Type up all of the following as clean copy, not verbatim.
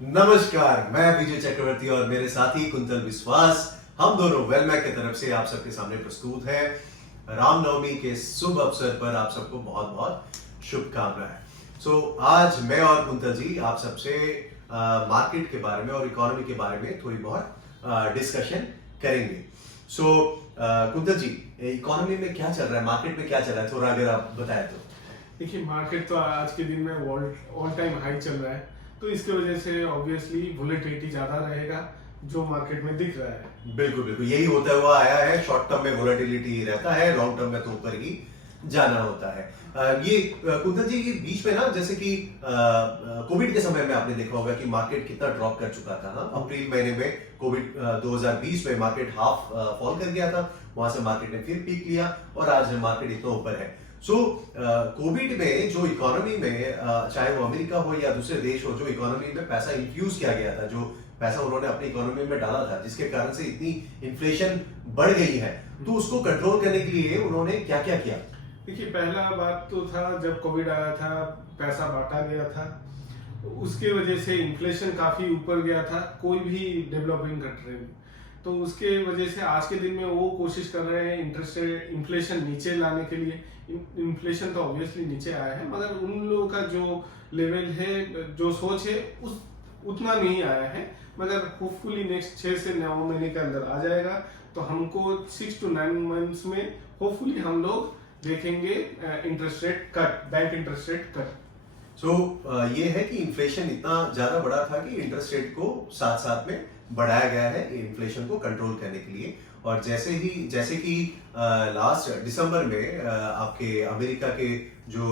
नमस्कार, मैं विजय चक्रवर्ती और मेरे साथी कुंतल विश्वास, हम दोनों वेलमैक की तरफ से आप सबके सामने प्रस्तुत हैं। रामनवमी के शुभ अवसर पर आप सबको बहुत बहुत शुभकामनाएं। आज मैं और कुंतल जी आप सबसे मार्केट के बारे में और इकोनॉमी के बारे में थोड़ी बहुत डिस्कशन करेंगे। कुंतल जी, इकोनॉमी में क्या चल रहा है, मार्केट में क्या चल रहा है, थोड़ा अगर आप बताएं तो। देखिए, मार्केट तो आज के दिन में ऑल टाइम हाई चल रहा है, तो इसके वजह से ऑब्वियसली वोलेटिलिटी ज्यादा रहेगा जो मार्केट में दिख रहा है। बिल्कुल बिल्कुल यही होता हुआ आया है। शॉर्ट टर्म में वोलेटिलिटी रहता है, लॉन्ग टर्म में तो ऊपर ही जाना होता है। कुंदन जी, ये बीच में ना जैसे कि कोविड के समय में आपने देखा होगा कि मार्केट कितना ड्रॉप कर चुका था ना। अप्रैल महीने में कोविड 2020 में मार्केट हाफ फॉल कर गया था, वहां से मार्केट ने फिर पीक लिया और आज मार्केट इतना ऊपर है। कोविड में जो इकोनॉमी में चाहे वो अमेरिका हो या दूसरे देश हो, जो इकोनॉमी में पैसा इन्फ्यूज किया गया था, जो पैसा उन्होंने अपनी इकोनॉमी में डाला था, जिसके कारण से इतनी इन्फ्लेशन बढ़ गई है, तो उसको कंट्रोल करने के लिए उन्होंने क्या क्या किया? देखिए, पहला बात तो था जब कोविड आया था, पैसा बांटा गया था, उसके वजह से इन्फ्लेशन काफी ऊपर गया था कोई भी डेवलपिंग कंट्री में। तो उसके वजह से आज के दिन में वो कोशिश कर रहे हैं इंटरेस्ट रेट इन्फ्लेशन नीचे लाने के लिए। इन्फ्लेशन तो ऑब्वियसली नीचे आया है, मगर उन लोगों का जो लेवल है, जो सोच है, उस उतना नहीं आया है। मगर होपफुली नेक्स्ट 6 से 9 महीने के अंदर आ जाएगा, तो हमको 6 to 9 मंथ्स में होपफुली हम लोग देखेंगे interest rate cut, bank interest rate cut. ये है कि इन्फ्लेशन इतना ज्यादा बढ़ा था कि इंटरेस्ट रेट को साथ साथ में बढ़ाया गया है इन्फ्लेशन को कंट्रोल करने के लिए। और जैसे कि लास्ट दिसंबर में आपके अमेरिका के जो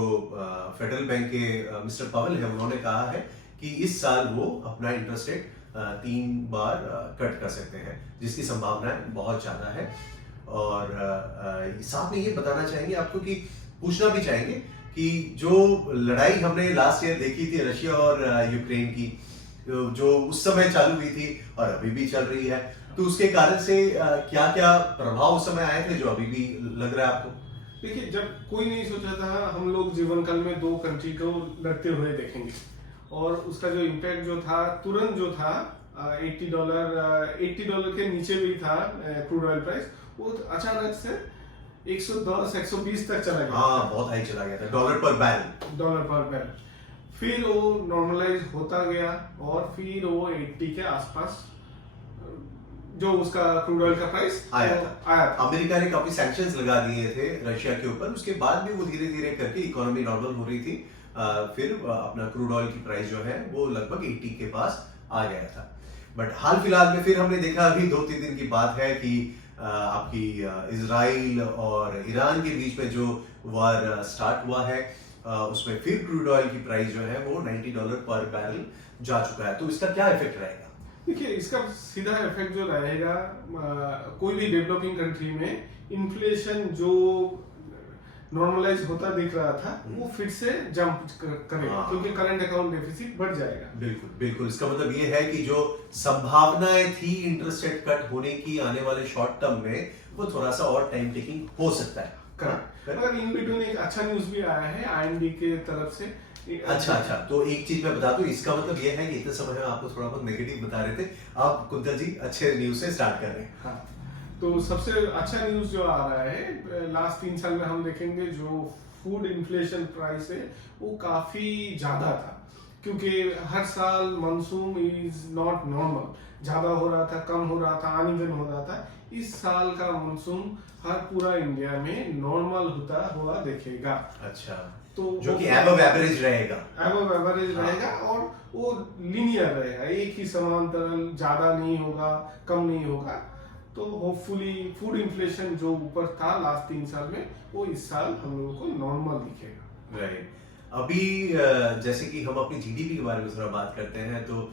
फेडरल बैंक के मिस्टर पवेल है, उन्होंने कहा है कि इस साल वो अपना इंटरेस्ट रेट 3 बार कट कर सकते हैं, जिसकी संभावनाएं बहुत ज्यादा है। और साथ में ये बताना चाहेंगे आपको कि पूछना भी चाहेंगे कि जो लड़ाई हमने लास्ट ईयर देखी थी रशिया और यूक्रेन की, जो उस समय चालू हुई थी और अभी भी चल रही है, तो उसके कारण से क्या क्या प्रभाव उस समय आए थे जो अभी भी लग रहा है आपको? देखिए, जब कोई नहीं सोचा था हम लोग जीवन काल में 2 कंट्री को लड़ते हुए देखेंगे, और उसका जो इम्पैक्ट जो था तुरंत जो था $80 के नीचे भी था क्रूड ऑयल प्राइस, वो अचानक से 110-120 तक चला गया। हाँ, बहुत हाई चला गया था, डॉलर पर बैरल। फिर वो नॉर्मलाइज होता गया और फिर वो 80 के आसपास जो उसका क्रूड ऑयल का प्राइस आया था। अमेरिका ने काफी सैंक्शंस लगा दिए थे रशिया के ऊपर, उसके बाद भी वो धीरे धीरे करके इकोनॉमी नॉर्मल हो रही थी। फिर अपना क्रूड ऑयल की प्राइस जो है वो लगभग 80 के पास आ गया था। बट हाल फिलहाल में फिर हमने देखा, अभी 2-3 दिन की बात है कि आपकी इजराइल और ईरान के बीच में जो वार स्टार्ट हुआ है, उसमें फिर क्रूड ऑयल की प्राइस जो है वो $90 पर बैरल जा चुका है। तो इसका क्या इफेक्ट रहेगा? देखिए, इसका सीधा इफेक्ट जो रहेगा, कोई भी डेवलपिंग कंट्री में इन्फ्लेशन जो नॉर्मलाइज होता दिख रहा था वो फिर से जंप करेगा, क्योंकि करंट अकाउंट डेफिसिट बढ़ जाएगा। बिल्कुल बिल्कुल, इसका मतलब ये है कि जो संभावनाएं थी इंटरेस्ट रेट कट होने की आने वाले शॉर्ट टर्म में, वो थोड़ा सा और टाइम टेकिंग हो सकता है। मगर इन बिटवीन एक अच्छा न्यूज भी आया है आईएमडी के तरफ से। अच्छा, तो एक चीज मैं बता दूं, इसका मतलब ये है कि इतने समय में आपको थोड़ा बहुत नेगेटिव बता रहे थे, आप कुंतल जी अच्छे न्यूज से स्टार्ट कर रहे हैं। हाँ, तो सबसे अच्छा न्यूज जो आ रहा है, लास्ट 3 साल में हम देखेंगे जो फूड इन्फ्लेशन प्राइस है वो काफी ज्यादा था, क्योंकि हर साल मानसून इज नॉट नॉर्मल, ज्यादा हो रहा था, कम हो रहा था, अनइवन हो रहा था। इस साल का मानसून हर पूरा इंडिया में नॉर्मल होता हुआ देखेगा। अच्छा, तो जो कि एबव एवरेज रहेगा। एबव एवरेज रहेगा और वो लीनियर रहेगा, एक ही समांतरल, ज्यादा नहीं होगा, कम नहीं होगा। तो होपफुली फूड इन्फ्लेशन जो ऊपर था लास्ट 3 साल में, वो इस साल हम लोगों को नॉर्मल दिखेगा। राइट। अभी जैसे कि हम अपनी जीडीपी के बारे में थोड़ा बात करते हैं, तो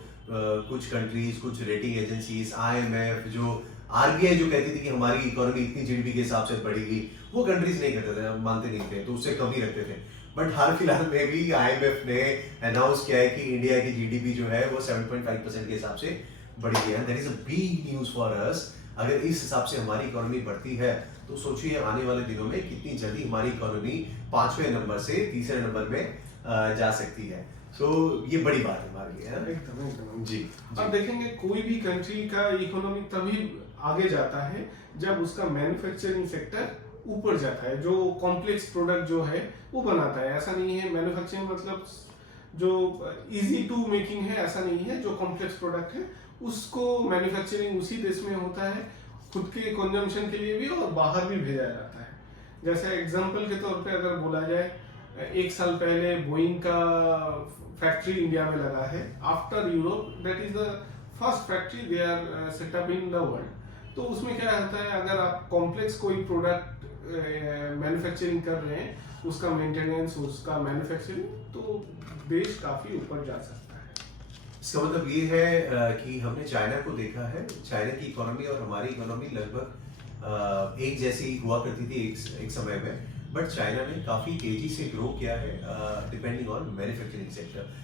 कुछ कंट्रीज, कुछ रेटिंग एजेंसीज, आईएमएफ, जो आरबीआई जो कहती थी कि हमारी इकोनॉमी इतनी जीडीपी के हिसाब से बढ़ेगी, वो कंट्रीज नहीं करते थे, मानते नहीं थे, तो उससे कम ही रखते थे। बट हाल फिलहाल में भी आईएमएफ ने अनाउंस किया है कि इंडिया की जीडीपी जो है वो 7.5% के हिसाब से बढ़ी है। That is a big news for us. अगर इस हिसाब से हमारी इकोनॉमी बढ़ती है, तो सोचिए आने वाले दिनों में कितनी जल्दी हमारी इकोनॉमी 5वें नंबर से 3रे नंबर में जा सकती है। सो ये बड़ी बात है हमारे लिए, है ना? एकदम एकदम जी अब देखेंगे कोई भी कंट्री का इकोनॉमी तभी आगे जाता है जब उसका मैन्युफैक्चरिंग सेक्टर ऊपर जाता है, जो कॉम्प्लेक्स प्रोडक्ट जो है वो बनाता है। ऐसा नहीं है मैन्युफैक्चरिंग मतलब जो इजी टू मेकिंग है, ऐसा नहीं है। जो कॉम्प्लेक्स प्रोडक्ट है उसको मैन्युफैक्चरिंग उसी देश में होता है, खुद के कंजम्पशन के लिए भी और बाहर भी भेजा जाता है। जैसे एग्जांपल के तौर पे अगर बोला जाए, 1 साल पहले बोइंग का फैक्ट्री इंडिया में लगा है। After Europe that is the first factory they are set up in the world. तो उसमें क्या होता है, अगर आप कॉम्प्लेक्स कोई प्रोडक्ट मैन्युफैक्चरिंग कर रहे हैं, उसका मेंटेनेंस, उसका मैन्युफैक्चरिंग, तो देश काफी ऊपर जा सकता है। इसका मतलब ये है कि हमने चाइना को देखा है, चाइना की इकोनॉमी और हमारी इकोनॉमी लगभग एक जैसी हुआ करती थी एक समय में, बट चाइना ने काफ़ी तेजी से ग्रो किया है depending on manufacturing sector.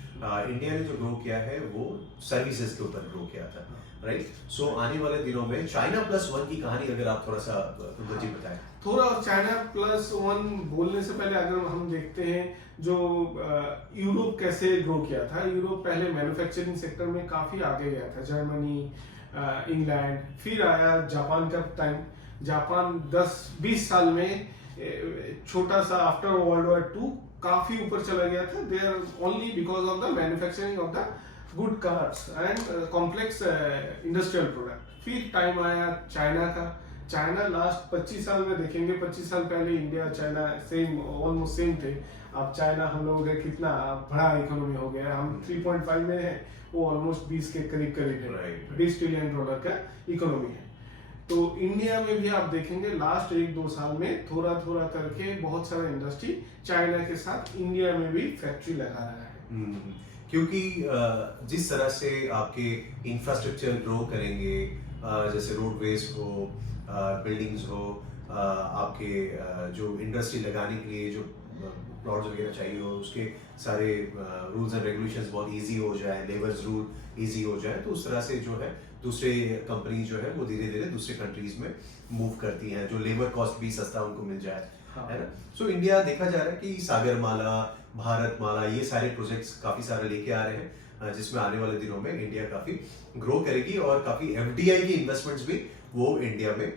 India ने जो ग्रो किया है वो सर्विसेज के ऊपर ग्रो किया था, राइट? सो आने वाले दिनों में चाइना प्लस वन की कहानी अगर आप थोड़ा सा कुंदन जी बताएं। थोड़ा चाइना प्लस वन बोलने से पहले अगर हम देखते हैं जो यूरोप कैसे ग्रो किया था। यूरोप पहले मैन्युफैक्चरिंग सेक्टर में काफी आगे गया था, जर्मनी, इंग्लैंड, फिर आया जापान का टाइम। जापान 10-20 साल में छोटा सा आफ्टर वर्ल्ड वॉर 2 काफी ऊपर चला गया था। They are only because of the manufacturing of the good cars and complex industrial product. फिर टाइम आया चाइना का। चाइना लास्ट 25 साल में देखेंगे, 25 साल पहले India China same, almost same थे। अब चाइना हम लोगों का कितना बड़ा इकोनॉमी हो गया, हम 3.5 में है, वो ऑलमोस्ट 20 के करीब करीब है। 20 ट्रिलियन डॉलर का इकोनॉमी है। तो इंडिया में भी आप देखेंगे लास्ट 1-2 साल में थोड़ा थोड़ा करके बहुत सारा इंडस्ट्री चाइना के साथ इंडिया में भी फैक्ट्री लगा रहा है। क्योंकि जिस तरह से आपके इंफ्रास्ट्रक्चर ग्रो करेंगे, जैसे रोडवेज हो, बिल्डिंग्स हो, आपके जो इंडस्ट्री लगाने के लिए जो प्लॉट्स वगैरह चाहिए हो, उसके सारे रूल्स एंड रेगुलेशंस बहुत इजी हो जाए, लेबर्स रूल इजी हो जाए, तो उस तरह से जो है दूसरे कंपनी जो है वो धीरे धीरे दूसरे कंट्रीज में मूव करती हैं, जो लेबर कॉस्ट भी सस्ता उनको मिल जाए, है ना? सो इंडिया देखा जा रहा है कि सागरमाला, भारतमाला, ये सारे प्रोजेक्ट्स काफी सारे लेके आ रहे हैं, जिसमें आने वाले दिनों में इंडिया काफी ग्रो करेगी और काफी एफडीआई की इन्वेस्टमेंट्स भी वो इंडिया में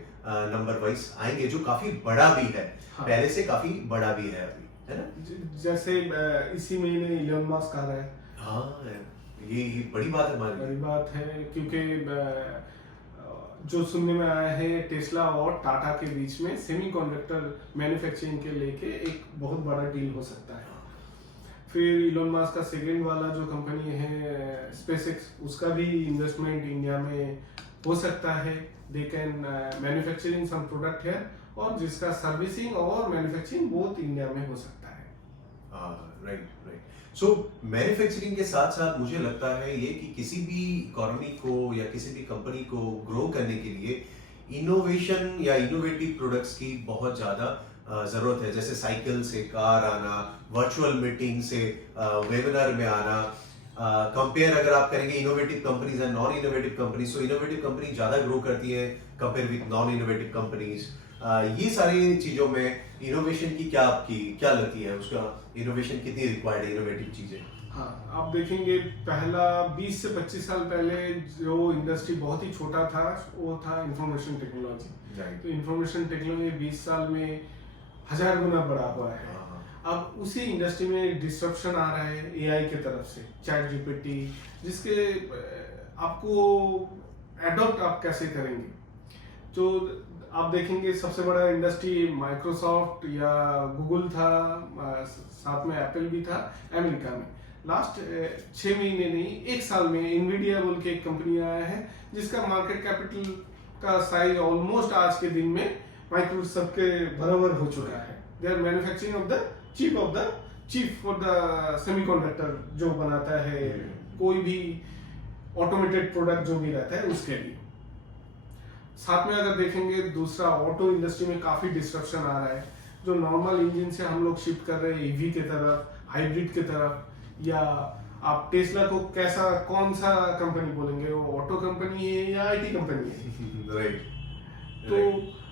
नंबर वाइज आएंगे, जो काफी बड़ा भी है। पहले से काफी बड़ा भी है अभी, है ना? जैसे इसी महीने इलोन मस्क आ रहा है। हाँ, ये बड़ी बात है, हमारी बड़ी बात है, क्योंकि जो सुनने में आया है टेस्ला और टाटा के बीच में सेमीकंडक्टर मैन्युफैक्चरिंग के लेके एक बहुत बड़ा डील हो सकता है। फिर इलोन मस्क का सेकंड वाला जो कंपनी है स्पेसएक्स, उसका भी इन्वेस्टमेंट इंडिया में हो सकता है। They can manufacturing some product है, और जिसका सर्विसिंग और मैन्युफैक्चरिंग बोथ इंडिया में हो सकता है। Right right. सो मैन्युफैक्चरिंग के साथ साथ मुझे लगता है ये कि किसी भी इकोनॉमी को या किसी भी कंपनी को ग्रो करने के लिए इनोवेशन या इनोवेटिव प्रोडक्ट्स की बहुत ज़्यादा ज़रूरत है। जैसे साइकिल से कार आना, वर्चुअल मीटिंग से वेबिनार में आना। कंपेयर अगर आप करेंगे innovative companies and non innovative companies, so innovative company ज़्यादा ग्रो करती है compare with non innovative companies. ये सारी चीज़ों में इनोवेशन की क्या लगती है, उसका इनोवेशन कितनी रिक्वायर्ड है, इनोवेटिव चीजें? हाँ, आप देखेंगे पहला 20 से 25 साल पहले जो इंडस्ट्री बहुत ही छोटा था वो था इंफॉर्मेशन टेक्नोलॉजी। तो इंफॉर्मेशन टेक्नोलॉजी 20 साल में 1000 गुना बढ़ा हुआ है। अब उसी इंडस्ट्री में डिस्ट्रप्शन आ रहा है एआई के तरफ से, चैट जीपीटी, जिसके आपको एडॉप्ट आप कैसे करेंगे। तो आप देखेंगे सबसे बड़ा इंडस्ट्री माइक्रोसॉफ्ट या गूगल था, साथ में एप्पल भी था अमेरिका में। लास्ट 6 महीने नहीं, 1 साल में इनवीडिया बोल के एक कंपनी आया है जिसका मार्केट कैपिटल का साइज ऑलमोस्ट आज के दिन में माइक्रोसॉफ्ट के बराबर हो चुका है। They are manufacturing of the chip for the semiconductor, जो बनाता है कोई भी ऑटोमेटेड प्रोडक्ट जो भी रहता है उसके लिए। साथ में अगर देखेंगे दूसरा ऑटो इंडस्ट्री में काफी डिस्ट्रप्शन आ रहा है। जो नॉर्मल इंजन से हम लोग शिफ्ट कर रहे हैं ईवी के तरफ, हाइब्रिड के तरफ, या आप टेस्ला को कौन सा कंपनी बोलेंगे, वो ऑटो कंपनी है या आईटी कंपनी है? राइट। तो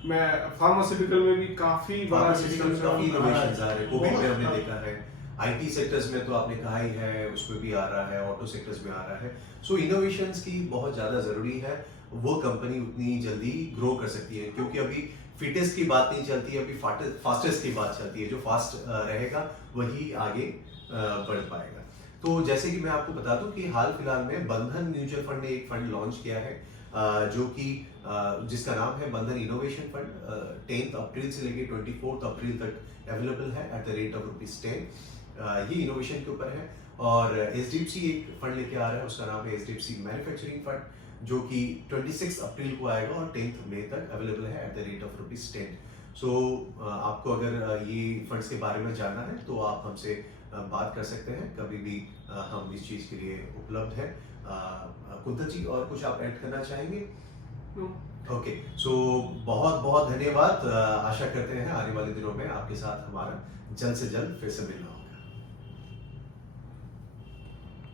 मैं फार्मास्यूटिकल में भी काफी इनोवेशंस आ रहे हैं। कोविड में हमने देखा है आईटी सेक्टर्स में तो आपने कहा ही है, उसमें भी आ रहा है, ऑटो सेक्टर्स में आ रहा है। सो इनोवेशंस की बहुत ज़्यादा ज़रूरी है, वो कंपनी उतनी जल्दी ग्रो कर सकती है, क्योंकि अभी फिटेस्ट की बात नहीं चलती है, अभी फास्टेस्ट की बात चलती है। जो फास्ट रहेगा वही आगे बढ़ पाएगा। तो जैसे कि मैं आपको बता दूं कि हाल फिलहाल में बंधन म्यूचुअल फंड ने एक फंड लॉन्च किया है, जो कि जिसका नाम है बंधन इनोवेशन फंड। 10 अप्रैल से लेकर 24 अप्रैल तक अवेलेबल है एट द रेट ऑफ ₹10। ये इनोवेशन के ऊपर है। और एचडीएफसी एक फंड लेके आ रहा है, उसका नाम है एचडीएफसी मैन्युफैक्चरिंग फंड, जो कि 26 अप्रैल को आएगा और 10 मई तक अवेलेबल है एट द रेट ऑफ ₹10। सो आपको अगर ये फंड्स के बारे में जानना है तो आप हमसे बात कर सकते हैं कभी भी। हम इस चीज़ के लिए उपलब्ध है। कुंतल जी, और कुछ आप ऐड करना चाहेंगे? तो ओके, सो बहुत बहुत धन्यवाद। आशा करते हैं आने वाले दिनों में आपके साथ हमारा जल्द से जल्द फिर से मिलना